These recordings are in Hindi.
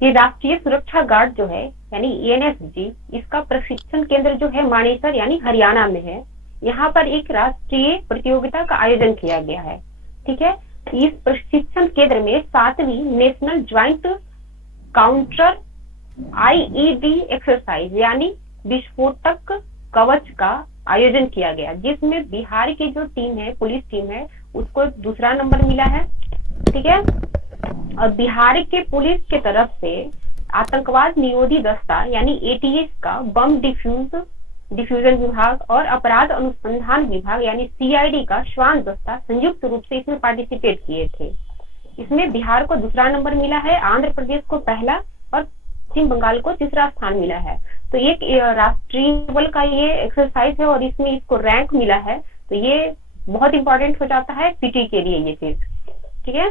ये राष्ट्रीय सुरक्षा गार्ड जो है यानी एनएसजी, इसका प्रशिक्षण केंद्र जो है मानेसर यानी हरियाणा में है। यहाँ पर एक राष्ट्रीय प्रतियोगिता का आयोजन किया गया है। ठीक है, इस प्रशिक्षण केंद्र में 7वीं national joint counter IED exercise यानी विस्फोटक कवच का आयोजन किया गया, जिसमें बिहार की जो टीम है, पुलिस टीम है, उसको दूसरा नंबर मिला है। ठीक है, और बिहार के पुलिस के तरफ से आतंकवाद निरोधी दस्ता यानी एटीएस का बम डिफ्यूजन विभाग और अपराध अनुसंधान विभाग यानी सीआईडी का श्वान दस्ता संयुक्त रूप से इसमें पार्टिसिपेट किए थे। इसमें बिहार को दूसरा नंबर मिला है, आंध्र प्रदेश को पहला और पश्चिम बंगाल को तीसरा स्थान मिला है। तो एक राष्ट्रीय लेवल का ये एक्सरसाइज है और इसमें इसको रैंक मिला है, तो ये बहुत इंपॉर्टेंट हो जाता है पीटी के लिए ये चीज। ठीक है,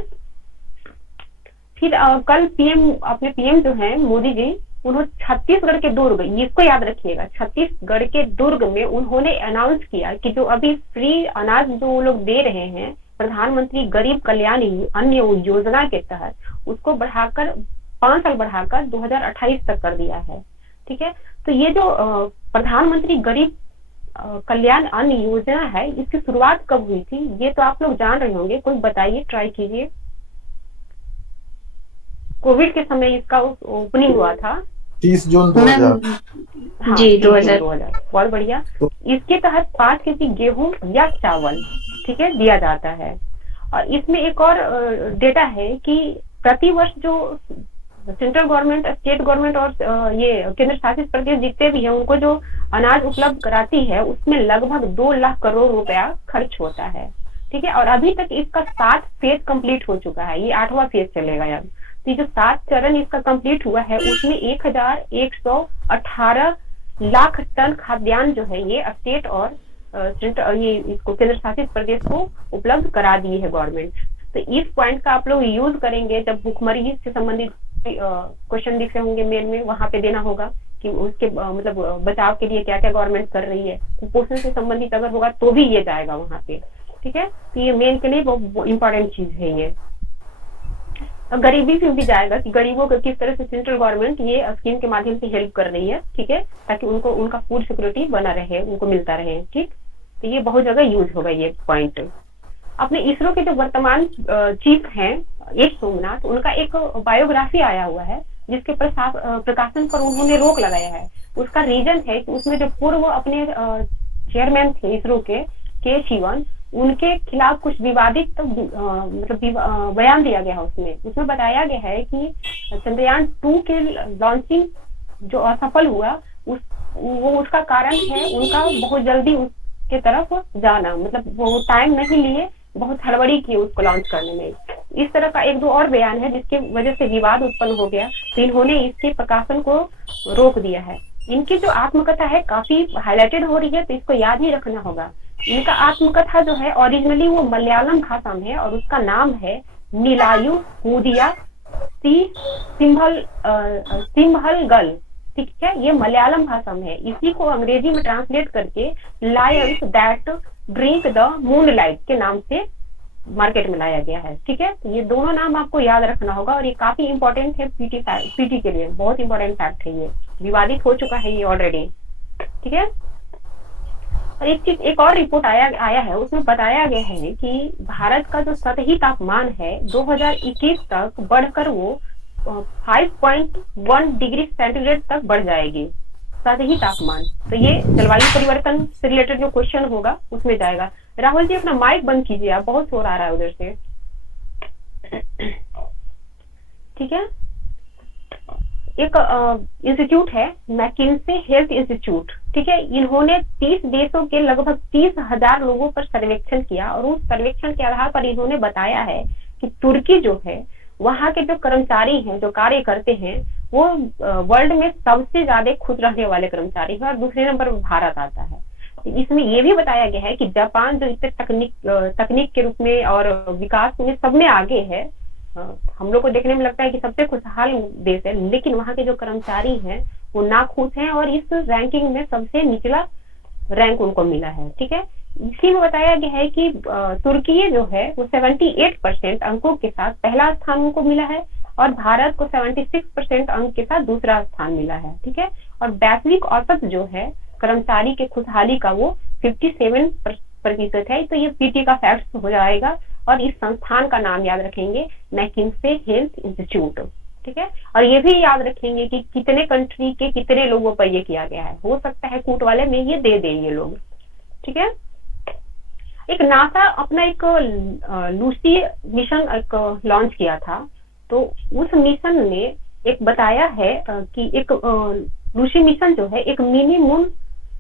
फिर कल पीएम अपने पीएम जो है मोदी जी, उन्होंने छत्तीसगढ़ के दुर्ग, इसको याद रखिएगा, छत्तीसगढ़ के दुर्ग में उन्होंने अनाउंस किया कि जो अभी फ्री अनाज जो वो लोग दे रहे हैं प्रधानमंत्री गरीब कल्याण अन्न योजना के तहत, उसको बढ़ाकर 5 साल बढ़ाकर 2028 तक कर दिया है। ठीक है, तो ये जो प्रधानमंत्री गरीब कल्याण अन्न योजना है, इसकी शुरुआत कब हुई थी ये तो आप लोग जान रहे होंगे, कोई बताइए, ट्राई कीजिए। कोविड के समय इसका ओपनिंग हुआ था 30 जून 2000। हाँ, जी 2000। 2000। बहुत बढ़िया। इसके तहत 5 केजी गेहूं या चावल, ठीक है, दिया जाता है। और इसमें एक और डेटा है कि प्रति वर्ष जो सेंट्रल गवर्नमेंट, स्टेट गवर्नमेंट और ये केंद्र शासित प्रदेश जितने भी है, उनको जो अनाज उपलब्ध कराती है, उसमें लगभग 2 लाख करोड़ रुपया खर्च होता है। ठीक है, और अभी तक इसका 7 फेज कंप्लीट हो चुका है, ये 8वां फेज चलेगा अब। तो जो 7 चरण इसका कंप्लीट हुआ है, उसमें 1118 लाख टन खाद्यान्न जो है ये स्टेट और ये इसको केंद्र शासित प्रदेश को उपलब्ध करा दी है गवर्नमेंट। तो इस पॉइंट का आप लोग यूज करेंगे जब भूखमरी से संबंधित क्वेश्चन दिखे होंगे मेन में, वहां पे देना होगा कि उसके मतलब बचाव के लिए क्या क्या गवर्नमेंट कर रही है। कुपोषण से संबंधित अगर होगा तो भी ये जाएगा वहां पे। ठीक है, तो ये मेन के लिए बहुत इंपॉर्टेंट चीज है ये। और गरीबी से भी जाएगा कि गरीबों को किस तरह से सेंट्रल गवर्नमेंट ये स्कीम के माध्यम से हेल्प कर रही है। ठीक है, ताकि उनको उनका फूड सिक्योरिटी बना रहे, उनको मिलता रहे। ठीक, तो ये बहुत जगह यूज होगा ये पॉइंट। अपने इसरो के जो वर्तमान चीफ हैं एस सोमनाथ, उनका एक बायोग्राफी आया हुआ है जिसके प्रकाशन पर उन्होंने रोक लगाया है। उसका रीजन है कि उसमें जो पूर्व अपने चेयरमैन थे इसरो के शिवन, उनके खिलाफ कुछ विवादित मतलब बयान दिया गया है। उसमें बताया गया है कि चंद्रयान 2 के लॉन्चिंग जो असफल हुआ, वो उसका कारण है उनका बहुत जल्दी उसके तरफ जाना, मतलब वो टाइम नहीं लिए, बहुत हड़बड़ी की उसको लॉन्च करने में। इस तरह का 1-2 और बयान है जिसके वजह से विवाद उत्पन्न हो गया, तो इन्होंने इसके प्रकाशन को रोक दिया है। इनकी जो आत्मकथा है काफी हाईलाइटेड हो रही है, तो इसको याद ही रखना होगा। इनका आत्मकथा जो है ओरिजिनली वो मलयालम भाषा में है और उसका नाम है नीलायु मुदिया सिम्हलगल। ठीक है, ये मलयालम भाषा में है। इसी को अंग्रेजी में ट्रांसलेट करके Lions that drink the moonlight के नाम से मार्केट में लाया गया है। ठीक है, तो ये दोनों नाम आपको याद रखना होगा और ये काफी इंपॉर्टेंट है पीटी के लिए, बहुत इंपॉर्टेंट फैक्ट है। ये विवादित हो चुका है ये ऑलरेडी। ठीक है, और एक और रिपोर्ट आया है, उसमें बताया गया है कि भारत का जो सतही तापमान है 2021 तक बढ़कर वो 5.1 डिग्री सेंटीग्रेड तक बढ़ जाएगी, सतही तापमान। तो ये जलवायु परिवर्तन से रिलेटेड जो क्वेश्चन होगा उसमें जाएगा। राहुल जी अपना माइक बंद कीजिए, आप बहुत शोर आ रहा है उधर से। ठीक है, एक इंस्टीट्यूट है मैकिन्से हेल्थ इंस्टीट्यूट। ठीक है, इन्होंने 30 देशों के लगभग 30,000 लोगों पर सर्वेक्षण किया और उस सर्वेक्षण के आधार पर इन्होंने बताया है कि तुर्की जो है, वहां के जो कर्मचारी हैं, जो कार्य करते हैं, वो वर्ल्ड में सबसे ज्यादा खुश रहने वाले कर्मचारी है और दूसरे नंबर पर भारत आता है। इसमें ये भी बताया गया है कि जापान जो इतने तकनीक के रूप में और विकास में सब में आगे है, हम लोग को देखने में लगता है कि सबसे खुशहाल देश है, लेकिन वहाँ के जो कर्मचारी हैं वो नाखुश हैं और इस रैंकिंग में सबसे निचला रैंक उनको मिला है। ठीक है, इसी में बताया गया है कि तुर्की जो है वो 78% अंकों के साथ पहला स्थान उनको मिला है और भारत को 76% अंक के साथ दूसरा स्थान मिला है। ठीक है, और वैश्विक औसत जो है कर्मचारी के खुशहाली का वो 57% है। तो ये पीटी का फैक्ट हो जाएगा। और इस संस्थान का नाम याद रखेंगे, मैकिन्से हेल्थ इंस्टीट्यूट। ठीक है, और ये भी याद रखेंगे कि कितने कंट्री के कितने लोगों पर ये किया गया है। हो सकता है कूट वाले में ये दे ये लोग। ठीक है, एक नासा अपना एक लूसी मिशन एक लॉन्च किया था। तो उस मिशन ने एक बताया है कि एक लूसी मिशन जो है एक मिनी मून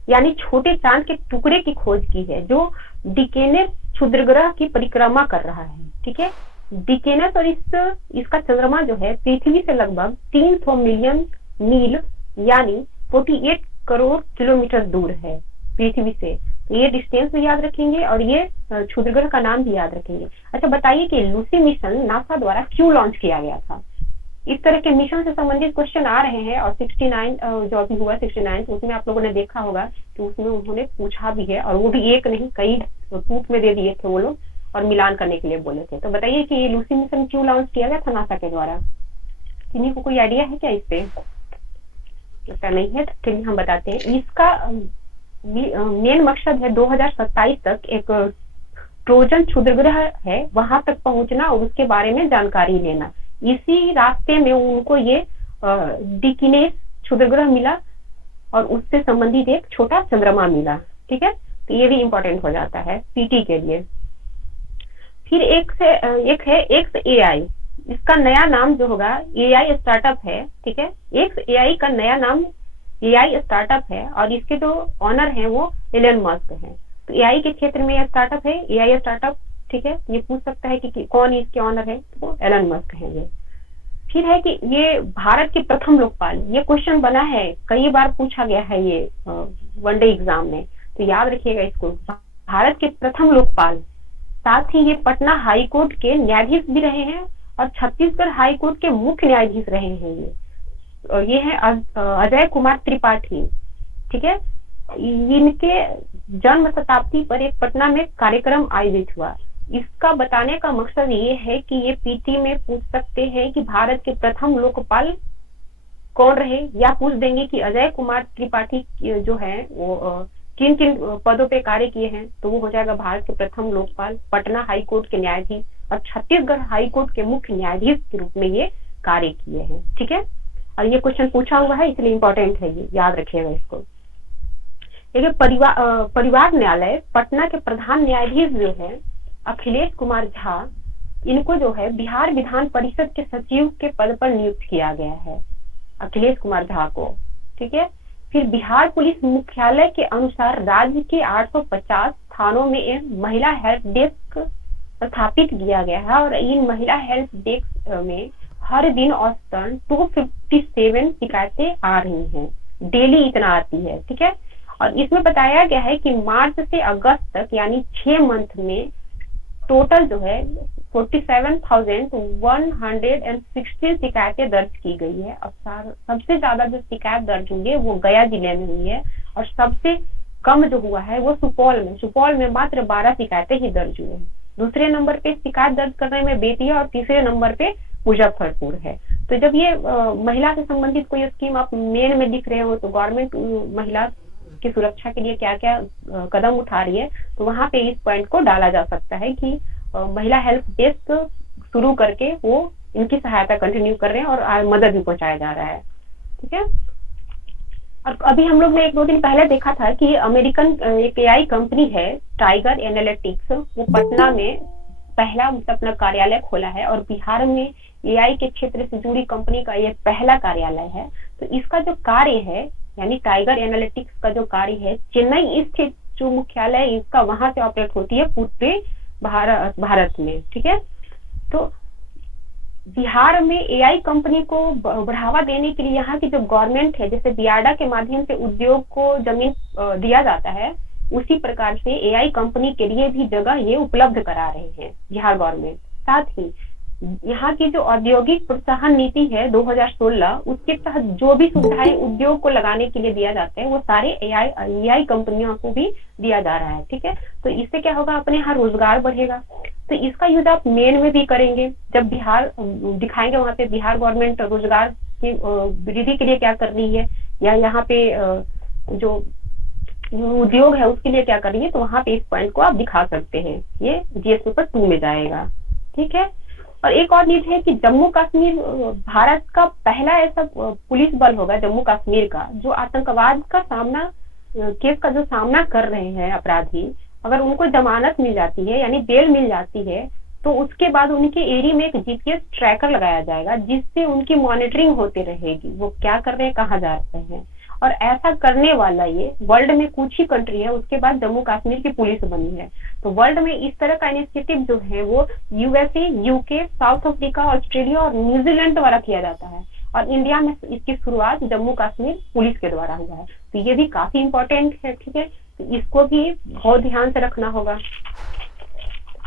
यानी छोटे चांद के टुकड़े की खोज की है जो डिकेनेस क्षुद्रग्रह की परिक्रमा कर रहा है। ठीक है, डिकेनेस और इसका चंद्रमा जो है पृथ्वी से लगभग 300 मिलियन मील यानी 48 करोड़ किलोमीटर दूर है पृथ्वी से। ये डिस्टेंस भी याद रखेंगे और ये क्षुद्रग्रह का नाम भी याद रखेंगे। अच्छा, बताइए कि लूसी मिशन नासा द्वारा क्यों लॉन्च किया गया था? इस तरह के मिशन से संबंधित क्वेश्चन आ रहे हैं। और 69 जो अभी हुआ 69 उसमें आप लोगों ने देखा होगा कि उसमें उन्होंने पूछा भी है, और वो भी एक नहीं कई कूट में दे दिए थे वो लोग और मिलान करने के लिए बोले थे। तो बताइए कि ये लूसी मिशन क्यों लॉन्च किया गया था नासा के द्वारा? किन्हीं को कोई आइडिया है क्या इस पे? लगता नहीं है, तो चलिए हम बताते हैं। इसका मेन मकसद है 2027 तक एक ट्रोजन क्षुद्रग्रह है वहां तक पहुंचना और उसके बारे में जानकारी लेना। इसी रास्ते में उनको ये डिकिनेस क्षुद्रग्रह मिला और उससे संबंधित एक छोटा चंद्रमा मिला। ठीक है, तो ये भी इंपॉर्टेंट हो जाता है पीटी के लिए। फिर एक है XAI। इसका नया नाम जो होगा AI स्टार्टअप है। ठीक है, XAI का नया नाम AI स्टार्टअप है और इसके जो ऑनर हैं वो एलन मस्क हैं। तो AI के क्षेत्र में यह स्टार्टअप है AI स्टार्टअप। ठीक है, ये पूछ सकता है कि कौन इसके ऑनर है, तो एलन मस्क है ये। फिर है कि ये भारत के प्रथम लोकपाल, ये क्वेश्चन बना है, कई बार पूछा गया है ये वनडे एग्जाम में, तो याद रखिएगा इसको। भारत के प्रथम लोकपाल, साथ ही ये पटना हाई कोर्ट के न्यायाधीश भी रहे हैं और छत्तीसगढ़ हाई कोर्ट के मुख्य न्यायाधीश रहे हैं ये है अजय कुमार त्रिपाठी। ठीक है, इनके जन्म शताब्दी पर एक पटना में कार्यक्रम आयोजित हुआ। इसका बताने का मकसद ये है कि ये पीटी में पूछ सकते हैं कि भारत के प्रथम लोकपाल कौन रहे, या पूछ देंगे कि अजय कुमार त्रिपाठी जो है वो किन किन पदों पे कार्य किए हैं। तो वो हो जाएगा भारत के प्रथम लोकपाल, पटना हाई कोर्ट के न्यायाधीश और छत्तीसगढ़ हाई कोर्ट के मुख्य न्यायाधीश के रूप में ये कार्य किए हैं। ठीक है, और ये क्वेश्चन पूछा हुआ है इसलिए इंपॉर्टेंट है, ये याद रखिएगा इसको। देखिए, परिवार न्यायालय पटना के प्रधान न्यायाधीश जो है अखिलेश कुमार झा, इनको जो है बिहार विधान परिषद के सचिव के पद पर नियुक्त किया गया है, अखिलेश कुमार झा को। ठीक है, फिर बिहार पुलिस मुख्यालय के अनुसार राज्य के 850 थानों में एक महिला हेल्प डेस्क स्थापित किया गया है और इन महिला हेल्प डेस्क में हर दिन औसतन 257 शिकायतें आ रही हैं, डेली इतना आती है। ठीक है, और इसमें बताया गया है कि मार्च से अगस्त तक यानी 6 मंथ में टोटल जो है 47,116 शिकायतें दर्ज की गई है। अब सबसे ज्यादा जो शिकायत दर्ज हुई है वो गया जिले में हुई है और सबसे कम जो हुआ है वो सुपौल में मात्र 12 शिकायतें ही दर्ज हुई है। दूसरे नंबर पे शिकायत दर्ज करने में बेतिया और तीसरे नंबर पे मुजफ्फरपुर है। तो जब ये महिला से संबंधित कोई स्कीम आप मेन में दिख रहे हो तो गवर्नमेंट महिला की सुरक्षा के लिए क्या क्या कदम उठा रही है, तो वहां पे इस पॉइंट को डाला जा सकता है कि महिला हेल्प डेस्क शुरू करके वो इनकी सहायता कंटिन्यू कर रहे हैं और मदद भी पहुंचाया जा रहा है। ठीक है, और अभी हम लोग ने 1-2 दिन पहले देखा था कि अमेरिकन एक AI कंपनी है टाइगर एनालिटिक्स, वो पटना में पहला अपना कार्यालय खोला है और बिहार में AI के क्षेत्र से जुड़ी कंपनी का ये पहला कार्यालय है। तो इसका जो कार्य है यानी टाइगर एनालिटिक्स का जो कार्य है चेन्नई स्थित जो मुख्यालय इसका वहां से ऑपरेट होती है पूरे भारत में। ठीक है, तो बिहार में AI कंपनी को बढ़ावा देने के लिए यहाँ की जो गवर्नमेंट है, जैसे बियाडा के माध्यम से उद्योग को जमीन दिया जाता है, उसी प्रकार से AI कंपनी के लिए भी जगह ये उपलब्ध करा रहे हैं बिहार गवर्नमेंट। साथ ही यहाँ की जो औद्योगिक प्रोत्साहन नीति है 2016, उसके तहत जो भी सुविधाएं उद्योग को लगाने के लिए दिया जाता है वो सारे एआई कंपनियों को भी दिया जा रहा है। ठीक है, तो इससे क्या होगा, अपने यहाँ रोजगार बढ़ेगा। तो इसका यूज आप मेन में भी करेंगे, जब बिहार दिखाएंगे वहाँ पे बिहार गवर्नमेंट रोजगार की वृद्धि के लिए क्या कर रही है, या यहाँ पे जो उद्योग है उसके लिए क्या कर रही है, तो वहाँ पे इस पॉइंट को आप दिखा सकते हैं। ये जीएस पेपर 2 में जाएगा। ठीक है, और एक और न्यूज है कि जम्मू कश्मीर भारत का पहला ऐसा पुलिस बल होगा जम्मू कश्मीर का, जो आतंकवाद का सामना केस का जो सामना कर रहे हैं अपराधी, अगर उनको जमानत मिल जाती है यानी बेल मिल जाती है, तो उसके बाद उनके एरिया में एक जीपीएस ट्रैकर लगाया जाएगा, जिससे उनकी मॉनिटरिंग होती रहेगी, वो क्या कर रहे हैं, कहाँ जा रहे हैं। और ऐसा करने वाला ये वर्ल्ड में कुछ ही कंट्री है, उसके बाद जम्मू कश्मीर की पुलिस बनी है। तो वर्ल्ड में इस तरह का इनिशिएटिव जो है वो USA, UK, south Africa, Australia और न्यूजीलैंड द्वारा किया जाता है, और इंडिया में इसकी शुरुआत जम्मू कश्मीर पुलिस के द्वारा हुआ है। तो ये भी काफी इंपॉर्टेंट है। ठीक है, तो इसको भी बहुत ध्यान से रखना होगा।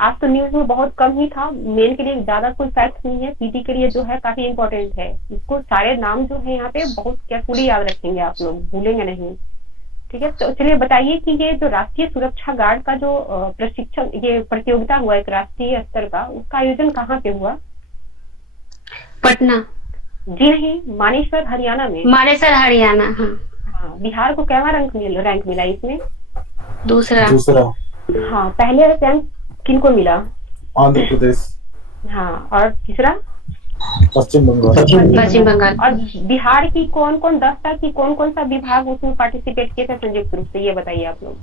आज तो न्यूज में बहुत कम ही था, मेन के लिए ज्यादा कोई फैक्ट नहीं है, पीटी के लिए जो है काफी इंपॉर्टेंट है। इसको सारे नाम जो है यहाँ पे बहुत केयरफुली याद रखेंगे, आप लोग भूलेंगे नहीं। ठीक है, तो चलिए बताइए कि ये जो राष्ट्रीय सुरक्षा गार्ड का जो प्रशिक्षण, ये प्रतियोगिता हुआ एक राष्ट्रीय स्तर का, उसका आयोजन कहाँ पे हुआ? पटना। जी नहीं, मानेसर हरियाणा में। मानेसर हरियाणा। हाँ, बिहार को कैवा रैंक मिला इसमें? दूसरा। हाँ, पहले रैंक किनको मिला? आंध्र प्रदेश। हाँ, और तीसरा? पश्चिम बंगाल। और बिहार की कौन कौन सा विभाग उसमें पार्टिसिपेट किए थे संयुक्त रूप से, ये बताइए आप लोग।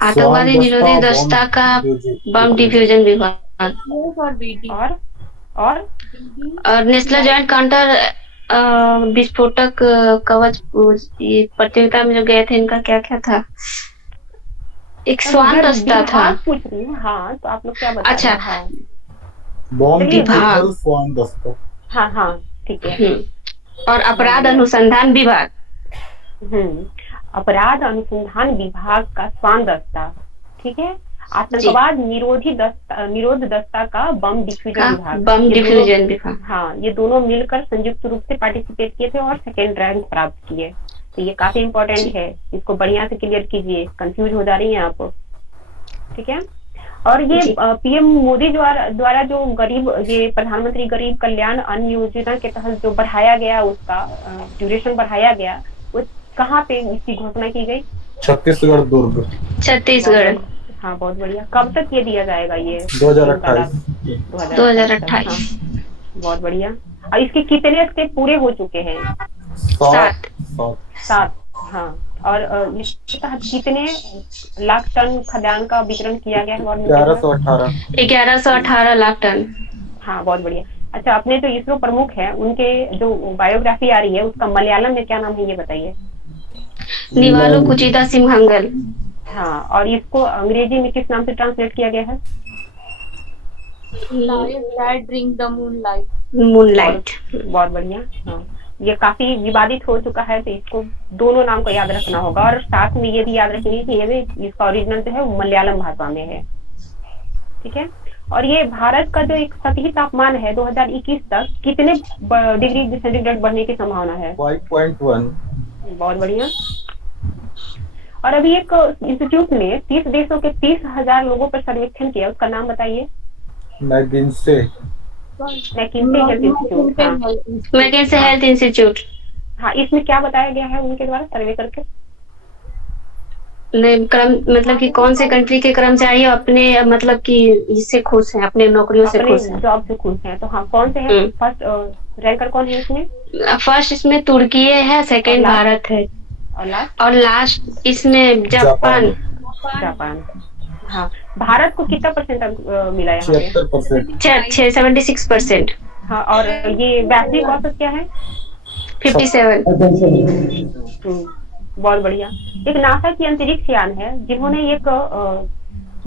आतंकवादी निरोधी दस्ता का बम डिफ्यूजन विभाग और नेशनल जॉइंट काउंटर विस्फोटक कवच। ये प्रतियोगिता में जो गए थे इनका क्या क्या था? एक स्वान दस्ता था। पूछ रही हूँ। हाँ, तो आप लोग क्या बता अच्छा, रहे हैं? बॉम्ब डिफेंस स्वान दस्ता। हाँ, ठीक है। और अपराध अनुसंधान विभाग। अपराध अनुसंधान विभाग का स्वान दस्ता। ठीक है, आतंकवाद निरोध दस्ता का बम डिफ्यूजन विभाग। हाँ, ये दोनों मिलकर संयुक्त रूप से पार्टिसिपेट किए थे और सेकेंड रैंक प्राप्त किए। तो ये काफी इंपॉर्टेंट है, इसको बढ़िया से क्लियर कीजिए, कंफ्यूज हो जा रही हैं आप। ठीक है, और ये पीएम मोदी द्वारा जो ये प्रधानमंत्री गरीब कल्याण अन्न योजना के तहत जो बढ़ाया गया, उसका ड्यूरेशन बढ़ाया गया, वो कहाँ पे इसकी घोषणा की गई? छत्तीसगढ़ दुर्ग। छत्तीसगढ़। हाँ, बहुत बढ़िया। कब तक ये दिया जाएगा? ये 2028। बहुत बढ़िया। और इसके कितने स्टेप पूरे हो चुके हैं? 7। हाँ, और इसके तहत कितने लाख टन खाद्यान्न का वितरण किया गया है? 1118 लाख टन। हाँ, बहुत बढ़िया। अच्छा, अपने जो इसरो प्रमुख है उनके जो बायोग्राफी आ रही है, उसका मलयालम में क्या नाम है, ये बताइए। निवालो कुचिता सिंहंगल। हाँ, और इसको अंग्रेजी में किस नाम से ट्रांसलेट किया गया है? मूनलाइट। बहुत बढ़िया। हाँ, ये काफी विवादित हो चुका है, तो इसको दोनों नाम को याद रखना होगा, और साथ में ये भी याद रखेंगे कि ये भी इसका ओरिजिनल जो है वो मलयालम भाषा में है। ठीक है, और ये भारत का जो एक सतही तापमान है 2021 तक कितने डिग्री सेंटीग्रेड बढ़ने की संभावना है? 5.1। बहुत बढ़िया। और अभी एक इंस्टीट्यूट ने 30 देशों के 30,000 लोगों पर सर्वेक्षण किया, उसका नाम बताइए। McKinsey health institute. हाँ, इसमें क्या बताया गया है उनके द्वारा सर्वे करके? मतलब कि कौन से कंट्री के कर्मचारी अपने मतलब कि इससे खुश हैं, अपने नौकरियों से खुश हैं, जॉब से खुश हैं। तो हाँ, कौन से हैं? फर्स्ट रैंकर कौन है इसमें? फर्स्ट इसमें तुर्की है, सेकंड भारत है, और लास्ट इसमें जापान। हाँ, भारत को कितना परसेंट मिला यहाँ पे? 76%। हाँ, और ये वैश्विक औसत क्या है? 57। बहुत बढ़िया। एक नासा की अंतरिक्ष यान है जिन्होंने एक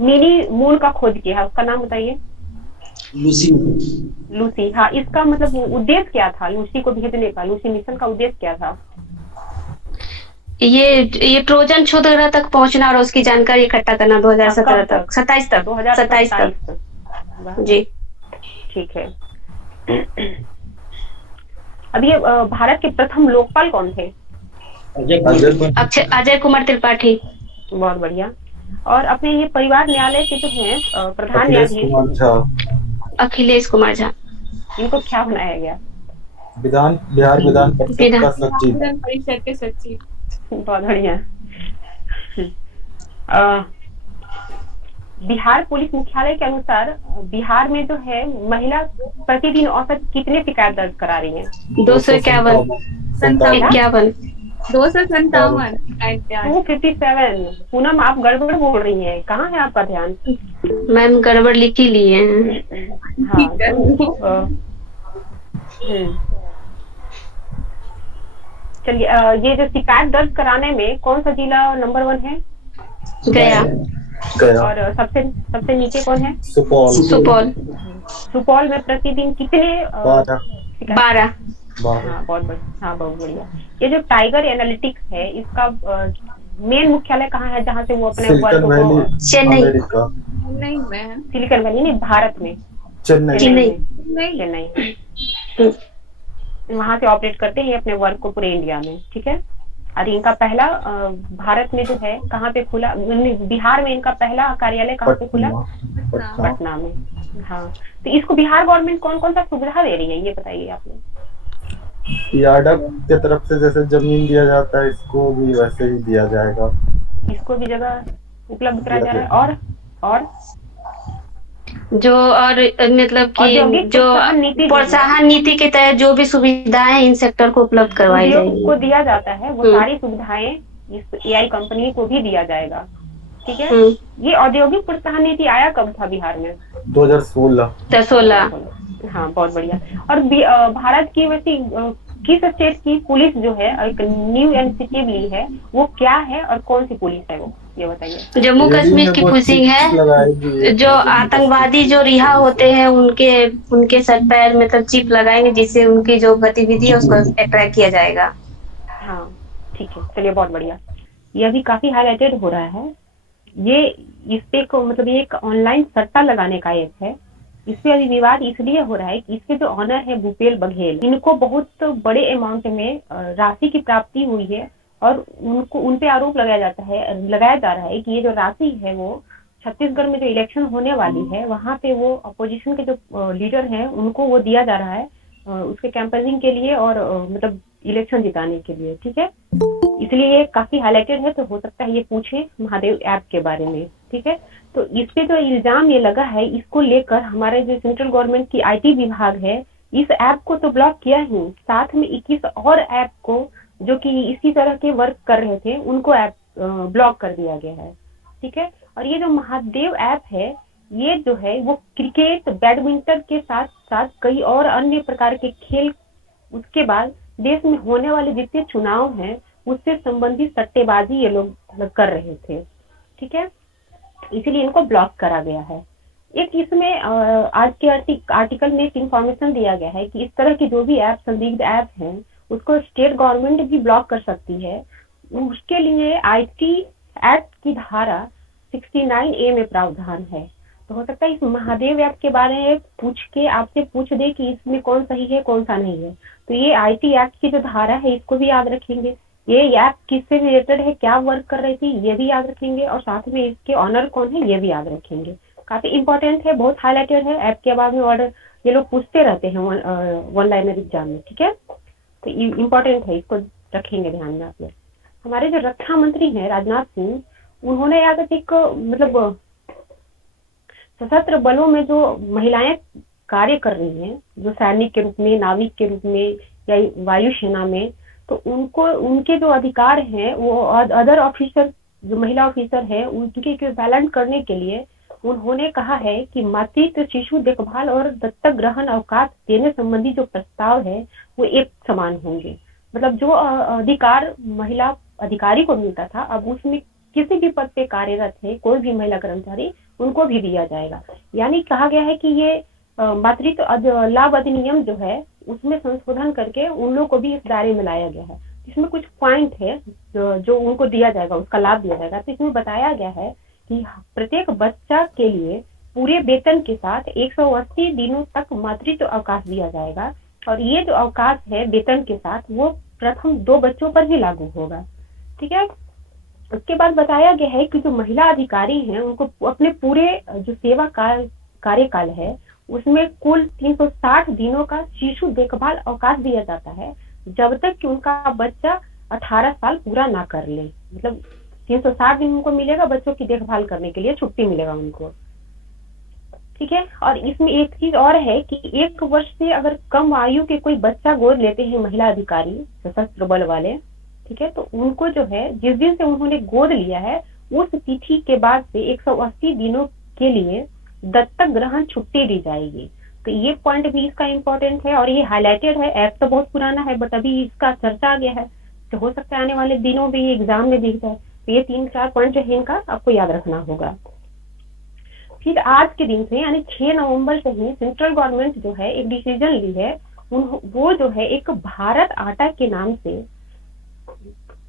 मिनी मून का खोज किया है, उसका नाम बताइए। लूसी। हाँ, इसका मतलब उद्देश्य क्या था लूसी को भेजने का? लूसी मिशन का उद्देश्य क्या था? ये ट्रोजन क्षुद्र ग्रह तक पहुंचना और उसकी जानकारी इकट्ठा करना 2027 तक। जी, ठीक है। अब ये भारत के प्रथम लोकपाल कौन थे? अजय कुमार त्रिपाठी। बहुत बढ़िया। और अपने ये परिवार न्यायालय के जो हैं प्रधान अखिलेश न्यायाधीश कुमार झा। अखिलेश कुमार झा। इनको क्या बनाया गया? बिहार विधान परिषद का सचिव। विधान परिषद के सचिव। बहुत बढ़िया। बिहार पुलिस मुख्यालय के अनुसार बिहार में जो है महिला प्रतिदिन औसत कितने शिकायत दर्ज करा रही हैं? 251। 257। 257। पूनम, आप गड़बड़ बोल रही हैं, कहाँ है आपका ध्यान? मैम गड़बड़ लिख ही लिए हैं। हाँ चलिए, ये जो शिकायत दर्ज कराने में कौन सा जिला नंबर 1 है? गया। और सबसे नीचे कौन है? सुपौल। सुपौल में प्रतिदिन कितने? 12। हाँ बहुत बढ़िया। ये जो टाइगर एनालिटिक्स है, इसका मेन मुख्यालय कहाँ है, जहाँ से वो अपने वर्क को? चेन्नई। नहीं मैम, सिलिकॉन वैली नहीं, भारत में चेन्नई वहां से ऑपरेट करते हैं अपने वर्क को पूरे इंडिया में। ठीक है। और इनका पहला भारत में जो है कहाँ पे खुला? बिहार में इनका पहला कार्यालय कहाँ पे खुला? पटना में। हाँ, तो इसको बिहार गवर्नमेंट कौन कौन सा सुविधा दे रही है, ये बताइए आप लोग। याडा के तरफ से जैसे जमीन दिया जाता है, इसको भी वैसे ही दिया जाएगा। इसको भी जगह उपलब्ध कराया जा रहा है। और जो और मतलब कि जो प्रोत्साहन नीति के तहत जो भी सुविधाएं इन सेक्टर को उपलब्ध करवाई जाएगी, को दिया जाता है, वो सारी सुविधाएं इस एआई कंपनी को भी दिया जाएगा। ठीक है। ये औद्योगिक प्रोत्साहन नीति आया कब था बिहार में? 2016। हाँ बहुत बढ़िया। और भारत की वैसी किस स्टेट की पुलिस जो है एक न्यू इनिशिएटिव ली है, वो क्या है और कौन सी पुलिस है वो, ये बताइए। जम्मू कश्मीर की पुलिसिंग है। जो आतंकवादी जो रिहा होते हैं उनके सर पैर मतलब चिप लगाएंगे, जिससे उनकी जो गतिविधि है उसको ट्रैक किया जाएगा। हाँ ठीक है, चलिए बहुत बढ़िया। ये अभी काफी हाईलाइटेड हो रहा है। ये इस पे को मतलब ये एक ऑनलाइन सट्टा लगाने का ऐप है। इस पे अभी विवाद इसलिए हो रहा है कि इसके जो ऑनर है भूपेल बघेल, इनको बहुत बड़े अमाउंट में राशि की प्राप्ति हुई है और उन पे आरोप लगाया जा रहा है कि ये जो राशि है वो छत्तीसगढ़ में जो इलेक्शन होने वाली है वहां पे वो अपोजिशन के जो लीडर हैं उनको वो दिया जा रहा है उसके कैंपेनिंग के लिए और मतलब इलेक्शन जिताने के लिए। ठीक है, इसलिए ये काफी हाईलाइटेड है, तो हो सकता है ये पूछे महादेव ऐप के बारे में। ठीक है, तो इस पे जो इल्जाम ये लगा है, इसको लेकर हमारे जो सेंट्रल गवर्नमेंट की आईटी विभाग है, इस ऐप को तो ब्लॉक किया ही, साथ में 21 और ऐप को जो कि इसी तरह के वर्क कर रहे थे उनको ऐप ब्लॉक कर दिया गया है। ठीक है, और ये जो महादेव ऐप है, ये जो है वो क्रिकेट, बैडमिंटन के साथ साथ कई और अन्य प्रकार के खेल, उसके बाद देश में होने वाले जितने चुनाव हैं उससे संबंधित सट्टेबाजी ये लोग कर रहे थे। ठीक है, इसीलिए इनको ब्लॉक करा गया है। एक इसमें आज के आर्टिकल में एक इंफॉर्मेशन दिया गया है कि इस तरह की जो भी ऐप, संदिग्ध ऐप हैं, उसको स्टेट गवर्नमेंट भी ब्लॉक कर सकती है। उसके लिए आईटी एक्ट की धारा 69A में प्रावधान है। तो हो सकता है इस महादेव ऐप के बारे में आपसे पूछ दे कि इसमें कौन सही है कौन सा नहीं है, तो ये आईटी एक्ट की जो धारा है इसको भी याद रखेंगे। ये ऐप किससे रिलेटेड है, क्या वर्क कर रही थी, ये भी याद रखेंगे, और साथ में इसके ऑनर कौन है ये भी याद रखेंगे। काफी इंपॉर्टेंट है, बहुत हाईलाइटेड है। ऐप के बाद में ऑर्डर ये लोग पूछते रहते हैं वन लाइनर एग्जाम में। ठीक है, तो इम्पोर्टेंट है, इसको रखेंगे ध्यान में आप लोग। हमारे जो रक्षा मंत्री हैं राजनाथ सिंह, उन्होंने यहाँ तक एक मतलब सशस्त्र बलों में जो महिलाएं कार्य कर रही हैं, जो सैनिक के रूप में, नाविक के रूप में या वायुसेना में, तो उनको उनके जो अधिकार हैं वो अदर ऑफिसर, जो महिला ऑफिसर है, उनके इक्विवेलेंट करने के लिए उन्होंने कहा है कि मातृत्व, शिशु देखभाल और दत्तक ग्रहण अवकाश देने संबंधी जो प्रस्ताव है वो एक समान होंगे। मतलब जो अधिकार महिला अधिकारी को मिलता था, अब उसमें किसी भी पद पे कार्यरत है कोई भी महिला कर्मचारी, उनको भी दिया जाएगा। यानी कहा गया है कि ये मातृत्व लाभ अधिनियम जो है उसमें संशोधन करके उन लोगों को भी इस दायरे में लाया गया है। इसमें कुछ पॉइंट है जो उनको दिया जाएगा, उसका लाभ दिया जाएगा। तो इसमें बताया गया है कि प्रत्येक बच्चा के लिए पूरे वेतन के साथ 180 दिनों तक मातृत्व अवकाश दिया जाएगा। और ये जो अवकाश है वेतन के साथ वो प्रथम 2 बच्चों पर ही लागू होगा। ठीक है। उसके बाद बताया गया है कि जो महिला अधिकारी हैं उनको अपने पूरे जो सेवा कार्यकाल है उसमें कुल 360 दिनों का शिशु देखभाल अवकाश दिया जाता है, जब तक कि उनका बच्चा 18 साल पूरा ना कर ले। मतलब 360 दिन उनको मिलेगा बच्चों की देखभाल करने के लिए, छुट्टी मिलेगा उनको। ठीक है। और इसमें एक चीज और है कि 1 वर्ष से अगर कम आयु के कोई बच्चा गोद लेते हैं महिला अधिकारी सशस्त्र बल वाले, ठीक है, तो उनको जो है जिस दिन से उन्होंने गोद लिया है उस तिथि के बाद से 180 दिनों के लिए दत्तक ग्रहण छुट्टी दी जाएगी। तो ये पॉइंट भी इसका इम्पोर्टेंट है और ये हाईलाइटेड है। एक्ट तो बहुत पुराना है बट अभी इसका चर्चा आ गया है, तो हो सकता है आने वाले दिनों में ये एग्जाम में दिख जाए। तो ये 3-4 पॉइंट जो है इनका आपको याद रखना होगा। फिर आज के दिन से यानी 6 नवंबर से ही सेंट्रल गवर्नमेंट जो है एक डिसीजन ली है, वो जो है एक भारत आटा के नाम से,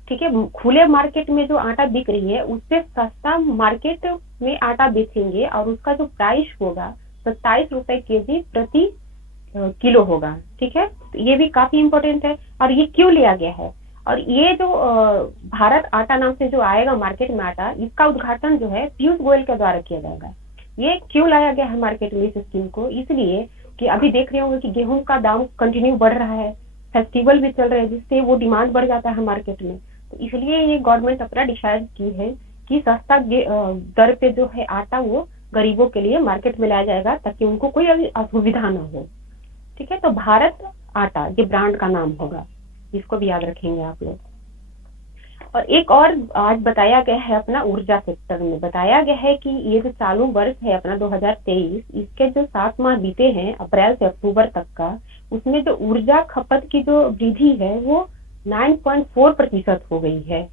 ठीक है, खुले मार्केट में जो आटा बिक रही है उससे सस्ता मार्केट में आटा बेचेंगे और उसका जो प्राइस होगा 27 रुपए केजी प्रति किलो होगा। ठीक है। तो ये भी काफी इम्पोर्टेंट है। और ये क्यों लिया गया है, और ये जो भारत आटा नाम से जो आएगा मार्केट में आटा, इसका उद्घाटन जो है पीयूष गोयल के द्वारा किया जाएगा। ये क्यों लाया गया है मार्केट में इस स्कीम को, इसलिए कि अभी देख रहे होंगे कि गेहूं का दाम कंटिन्यू बढ़ रहा है, फेस्टिवल भी चल रहे हैं जिससे वो डिमांड बढ़ जाता है मार्केट में। तो इसलिए ये गवर्नमेंट अपना डिसाइड की है कि सस्ता दर पे जो है आटा वो गरीबों के लिए मार्केट में लाया जाएगा ताकि उनको कोई असुविधा ना हो। ठीक है। तो भारत आटा ये ब्रांड का नाम होगा, इसको भी याद रखेंगे आप लोग। और एक और आज बताया गया है अपना ऊर्जा सेक्टर में बताया गया है कि ये जो चालू वर्ष है अपना 2023, इसके जो 7 माह बीते हैं अप्रैल से अक्टूबर तक का, उसमें जो ऊर्जा खपत की जो वृद्धि है वो 9.4% हो गई है।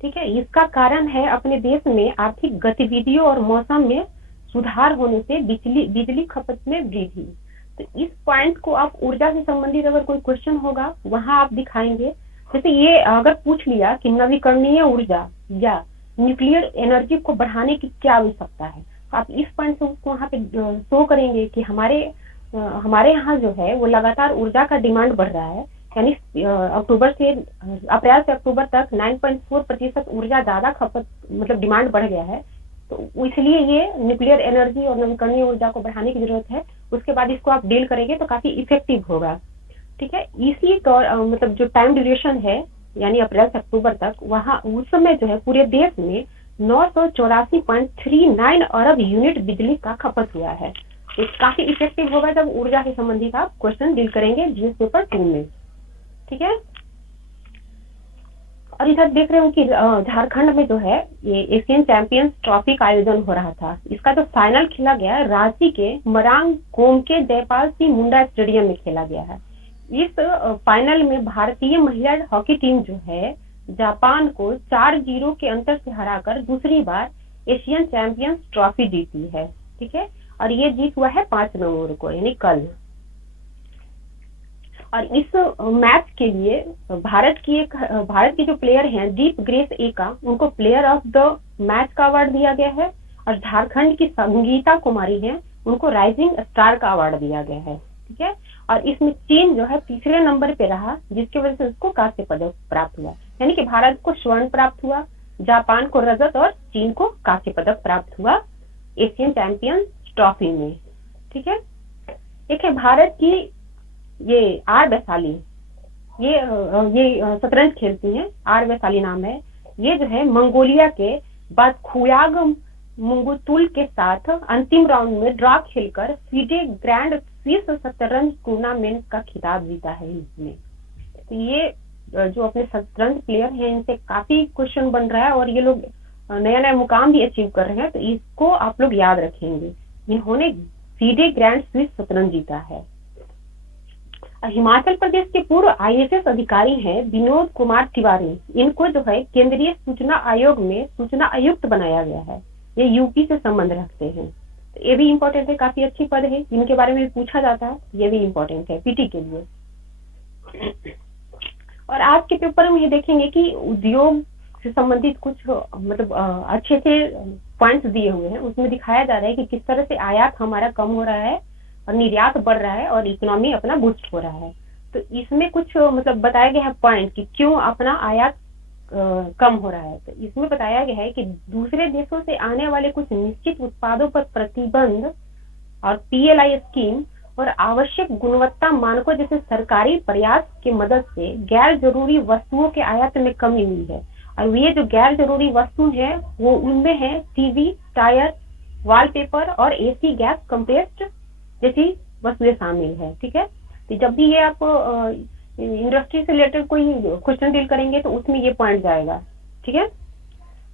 ठीक है। इसका कारण है अपने देश में आर्थिक गतिविधियों और मौसम में सुधार होने से बिजली खपत में वृद्धि। तो इस पॉइंट को आप ऊर्जा से संबंधित अगर कोई क्वेश्चन होगा वहां आप दिखाएंगे। जैसे ये अगर पूछ लिया कि नवीकरणीय ऊर्जा या न्यूक्लियर एनर्जी को बढ़ाने की क्या आवश्यकता है, तो आप इस पॉइंट से उसको वहाँ पे शो करेंगे कि हमारे यहाँ जो है वो लगातार ऊर्जा का डिमांड बढ़ रहा है। यानी अप्रैल से अक्टूबर तक 9.4% ऊर्जा ज्यादा खपत मतलब डिमांड बढ़ गया है। तो इसलिए ये न्यूक्लियर एनर्जी और नवीकरणीय ऊर्जा को बढ़ाने की जरूरत है। उसके बाद इसको आप डील करेंगे तो काफी इफेक्टिव होगा। ठीक है। इसी मतलब जो टाइम ड्यूरेशन है यानी अप्रैल से अक्टूबर तक, वहाँ उस समय जो है पूरे देश में 984.39 अरब यूनिट बिजली का खपत हुआ है। तो काफी इफेक्टिव होगा जब ऊर्जा से संबंधित आप क्वेश्चन डील करेंगे जीएस पेपर 2 में। ठीक है। और इधर देख रहे हो कि झारखंड में जो है ये एशियन चैंपियंस ट्रॉफी का आयोजन हो रहा था। इसका जो फाइनल खेला गया है रांची के मरांग गोमके जयपाल सिंह मुंडा स्टेडियम में खेला गया है। इस फाइनल में भारतीय महिला हॉकी टीम जो है जापान को 4-0 के अंतर से हराकर दूसरी बार एशियन चैंपियंस ट्रॉफी जीती है। ठीक है। और ये जीत हुआ है 5 नवंबर को यानी कल। और इस मैच के लिए भारत की जो प्लेयर हैं दीप ग्रेस एका, उनको प्लेयर ऑफ द मैच का अवार्ड दिया गया है। और झारखंड की संगीता कुमारी हैं, उनको राइजिंग स्टार का अवार्ड दिया गया है। ठीक है। और इसमें चीन जो है तीसरे नंबर पे रहा, जिसकी वजह से उसको कांस्य पदक प्राप्त हुआ। यानी कि भारत को स्वर्ण प्राप्त हुआ, जापान को रजत और चीन को कांस्य पदक प्राप्त हुआ एशियन चैंपियंस ट्रॉफी में। ठीक है। एक है भारत की ये आर वैशाली, ये शतरंज खेलती हैं, आर वैशाली नाम है। ये जो है मंगोलिया के बादखुयाग मुंगुतुल के साथ अंतिम राउंड में ड्रॉ खेलकर फीडे ग्रैंड स्विस शतरंज टूर्नामेंट का खिताब जीता है इसमें। तो ये जो अपने शतरंज प्लेयर हैं इनसे काफी क्वेश्चन बन रहा है और ये लोग नया नया मुकाम भी अचीव कर रहे हैं। तो इसको आप लोग याद रखेंगे, इन्होंने फीडे ग्रैंड स्विस शतरंज जीता है। हिमाचल प्रदेश के पूर्व आईएएस अधिकारी हैं विनोद कुमार तिवारी, इनको जो है केंद्रीय सूचना आयोग में सूचना आयुक्त बनाया गया है। ये यूपी से संबंध रखते हैं। तो ये भी इम्पोर्टेंट है, काफी अच्छी पद है, इनके बारे में पूछा जाता है, ये भी इम्पोर्टेंट है पीटी के लिए। और आज के पेपर में ये देखेंगे कि उद्योग से संबंधित कुछ मतलब अच्छे से पॉइंट्स दिए हुए हैं उसमें दिखाया जा रहा है कि किस तरह से आयात हमारा कम हो रहा है और निर्यात बढ़ रहा है और इकोनॉमी अपना बूस्ट हो रहा है। तो इसमें कुछ मतलब बताया गया है पॉइंट कि क्यों अपना आयात कम हो रहा है। तो इसमें बताया गया है कि दूसरे देशों से आने वाले कुछ निश्चित उत्पादों पर प्रतिबंध और पीएलआई स्कीम और आवश्यक गुणवत्ता मानकों जैसे सरकारी प्रयास की मदद से गैर जरूरी वस्तुओं के आयात में कमी हुई है। और ये जो गैर जरूरी वस्तु है वो उनमें है टीवी, टायर, वॉलपेपर और एसी, गैस, कंप्रेस्ड जैसी वस्तुएं शामिल है। ठीक है, तो जब भी ये आप इंडस्ट्री से रिलेटेड कोई क्वेश्चन डील करेंगे तो उसमें ये पॉइंट जाएगा। ठीक है,